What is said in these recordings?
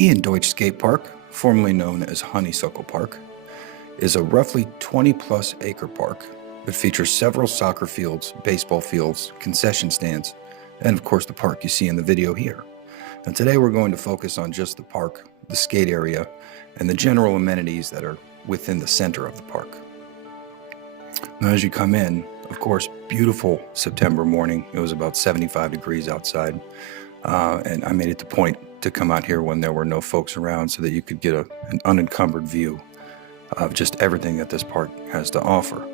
Ian Deutch Skate Park, formerly known as Honeysuckle Park, is a roughly 20-plus acre park that features several soccer fields, baseball fields, concession stands, and of course the park you see in the video here. And today we're going to focus on just the park, the skate area, and the general amenities that are within the center of the park. Now as you come in, of course, beautiful September morning. It was about 75 degrees outside, and I made it a point to come out here when there were no folks around so that you could get an unencumbered view of just everything that this park has to offer.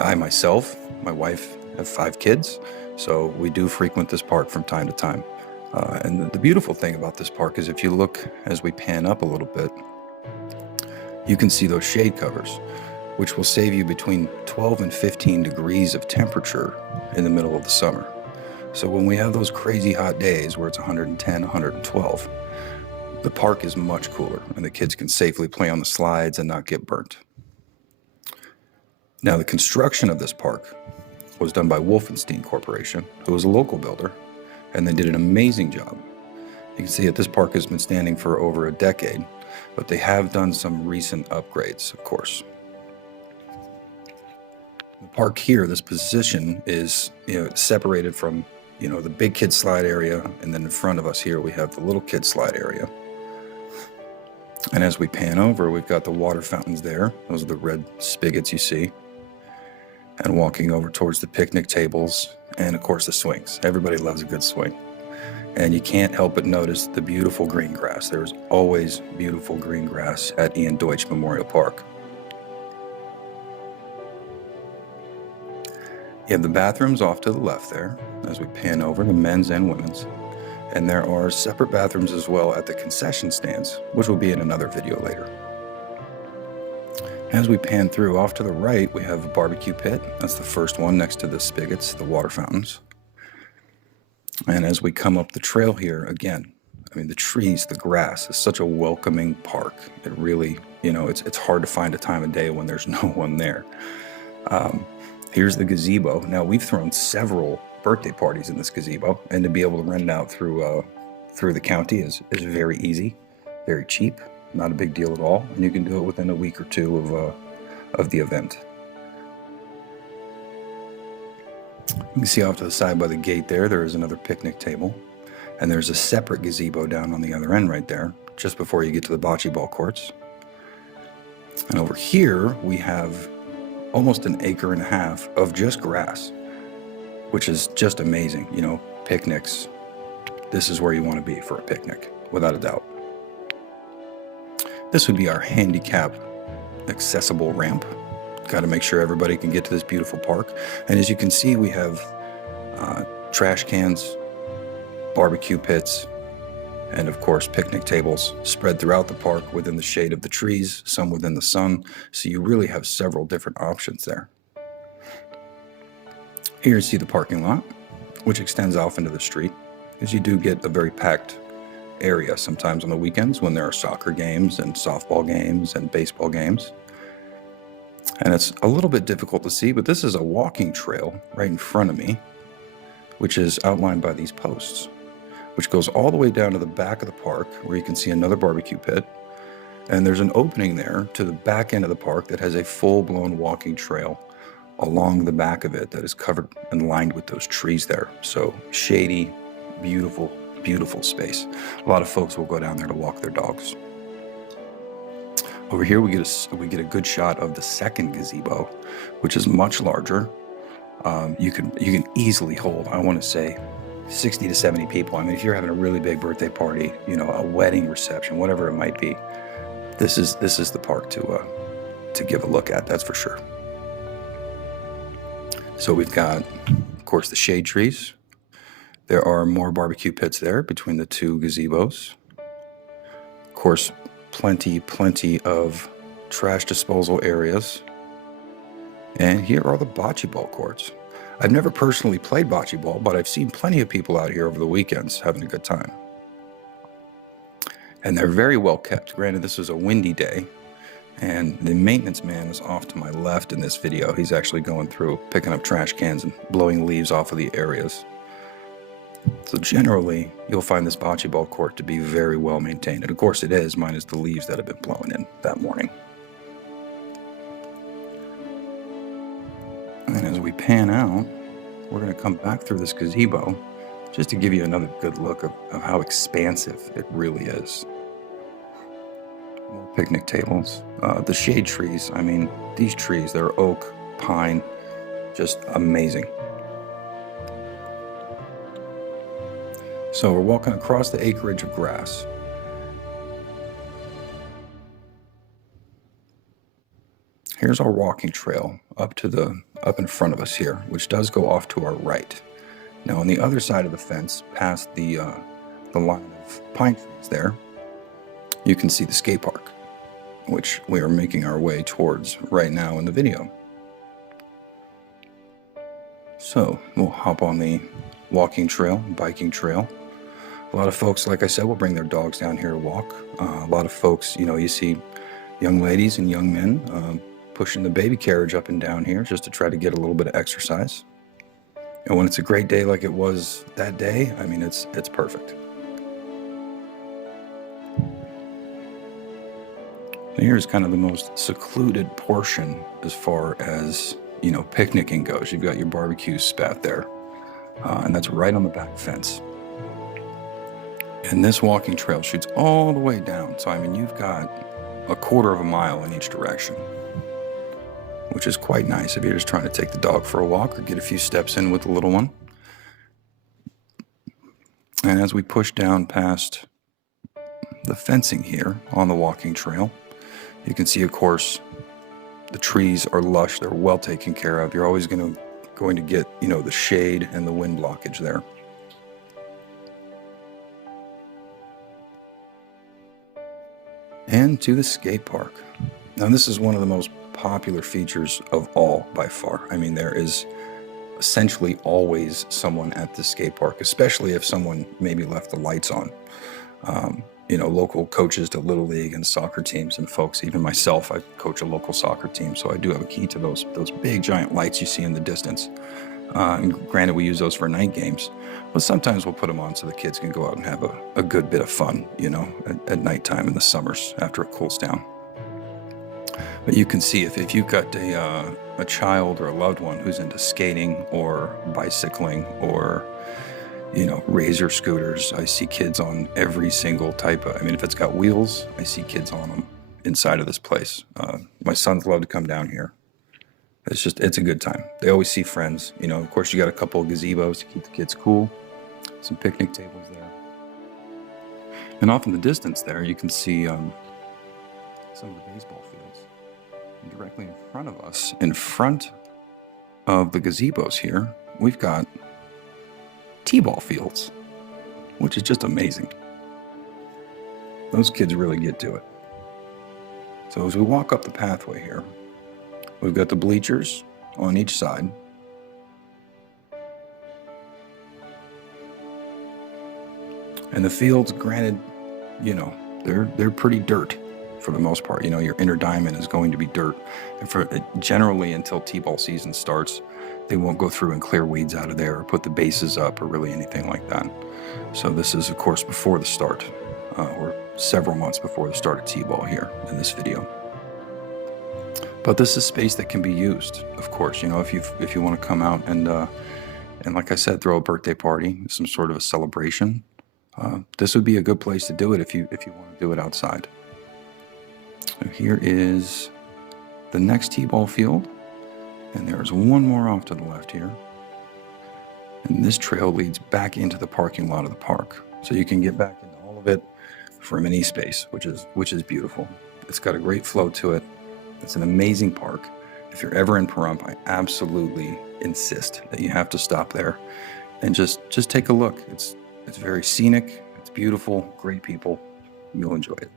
I myself, my wife, have 5 kids, so we do frequent this park from time to time. And the beautiful thing about this park is if you look as we pan up a little bit, you can see those shade covers, which will save you between 12 and 15 degrees of temperature in the middle of the summer. So when we have those crazy hot days where it's 110, 112, the park is much cooler and the kids can safely play on the slides and not get burnt. Now, the construction of this park was done by Wolfenstein Corporation, who was a local builder, and they did an amazing job. You can see that this park has been standing for over a decade, but they have done some recent upgrades, of course. The park here, this position is separated from the big kid slide area, and then in front of us here we have the little kid slide area. And as we pan over, we've got the water fountains there. Those are the red spigots you see. And walking over towards the picnic tables, and of course the swings. Everybody loves a good swing. And you can't help but notice the beautiful green grass. There's always beautiful green grass at Ian Deutch Memorial Park. You have the bathrooms off to the left there, as we pan over, the men's and women's. And there are separate bathrooms as well at the concession stands, which will be in another video later. As we pan through, off to the right, we have a barbecue pit. That's the first one next to the spigots, the water fountains. And as we come up the trail here, again, the trees, the grass is such a welcoming park. It really, it's hard to find a time of day when there's no one there. Here's the gazebo. Now, we've thrown several birthday parties in this gazebo, and to be able to rent it out through the county is very easy, very cheap, not a big deal at all, and you can do it within a week or two of the event. You can see off to the side by the gate there is another picnic table, and there's a separate gazebo down on the other end right there, just before you get to the bocce ball courts. And over here, we have almost an acre and a half of just grass, which is just amazing. Picnics, this is where you want to be for a picnic, without a doubt. This would be our handicap accessible ramp. Got to make sure everybody can get to this beautiful park. And as you can see, we have trash cans, barbecue pits, and of course picnic tables spread throughout the park within the shade of the trees, some within the sun. So you really have several different options there. Here you see the parking lot, which extends off into the street, because you do get a very packed area sometimes on the weekends when there are soccer games and softball games and baseball games. And it's a little bit difficult to see, but this is a walking trail right in front of me, which is outlined by these posts, which goes all the way down to the back of the park where you can see another barbecue pit. And there's an opening there to the back end of the park that has a full-blown walking trail along the back of it that is covered and lined with those trees there. So shady, beautiful, beautiful space. A lot of folks will go down there to walk their dogs. Over here we get a good shot of the second gazebo, which is much larger. You can easily hold, I want to say, 60 to 70 people. If you're having a really big birthday party, a wedding reception, whatever it might be, this is the park to give a look at, that's for sure. So we've got, of course, the shade trees. There are more barbecue pits there between the two gazebos. Of course, plenty of trash disposal areas. And here are the bocce ball courts. I've never personally played bocce ball, but I've seen plenty of people out here over the weekends having a good time. And they're very well kept. Granted, this was a windy day, and the maintenance man is off to my left in this video. He's actually going through, picking up trash cans and blowing leaves off of the areas. So generally, you'll find this bocce ball court to be very well maintained. And of course it is, minus the leaves that have been blowing in that morning. And as we pan out, we're going to come back through this gazebo just to give you another good look of how expansive it really is. More picnic tables. The shade trees, I mean, these trees, they're oak, pine, just amazing. So we're walking across the acreage of grass. Here's our walking trail up in front of us here, which does go off to our right. Now on the other side of the fence, past the line of pine trees there, you can see the skate park, which we are making our way towards right now in the video. So we'll hop on the walking trail, biking trail. A lot of folks, like I said, will bring their dogs down here to walk. A lot of folks, you see young ladies and young men pushing the baby carriage up and down here just to try to get a little bit of exercise. And when it's a great day like it was that day, I mean, it's perfect. Here's kind of the most secluded portion as far as, picnicking goes. You've got your barbecue spat there, and that's right on the back fence. And this walking trail shoots all the way down. So, I mean, you've got a quarter of a mile in each direction, which is quite nice if you're just trying to take the dog for a walk or get a few steps in with the little one. And as we push down past the fencing here on the walking trail, you can see, of course, the trees are lush. They're well taken care of. You're always going to get, the shade and the wind blockage there. And to the skate park. Now, this is one of the most popular features of all by far. I mean, there is essentially always someone at the skate park, especially if someone maybe left the lights on. Local coaches to Little League and soccer teams and folks, even myself, I coach a local soccer team, so I do have a key to those big giant lights you see in the distance. And granted, we use those for night games, but sometimes we'll put them on so the kids can go out and have a good bit of fun, at nighttime in the summers after it cools down. But you can see if you've got a child or a loved one who's into skating or bicycling or razor scooters, I see kids on every single type of, if it's got wheels, I see kids on them inside of this place. My sons love to come down here. It's a good time. They always see friends. Of course, you got a couple of gazebos to keep the kids cool, some picnic tables there. And off in the distance there, you can see some of the baseball fields. And directly in front of us, in front of the gazebos here, we've got t-ball fields, which is just amazing. Those kids really get to it. So as we walk up the pathway here, we've got the bleachers on each side. And the fields, granted, they're pretty dirt for the most part. Your inner diamond is going to be dirt. And generally until t-ball season starts, they won't go through and clear weeds out of there or put the bases up or really anything like that. So this is, of course, before the start, or several months before the start of t-ball here in this video. But this is space that can be used, of course, if you want to come out and like I said, throw a birthday party, some sort of a celebration. This would be a good place to do it if you want to do it outside. So here is the next t-ball field. And there's one more off to the left here. And this trail leads back into the parking lot of the park. So you can get back into all of it from an e-space, which is beautiful. It's got a great flow to it. It's an amazing park. If you're ever in Pahrump, I absolutely insist that you have to stop there and just take a look. It's very scenic. It's beautiful. Great people. You'll enjoy it.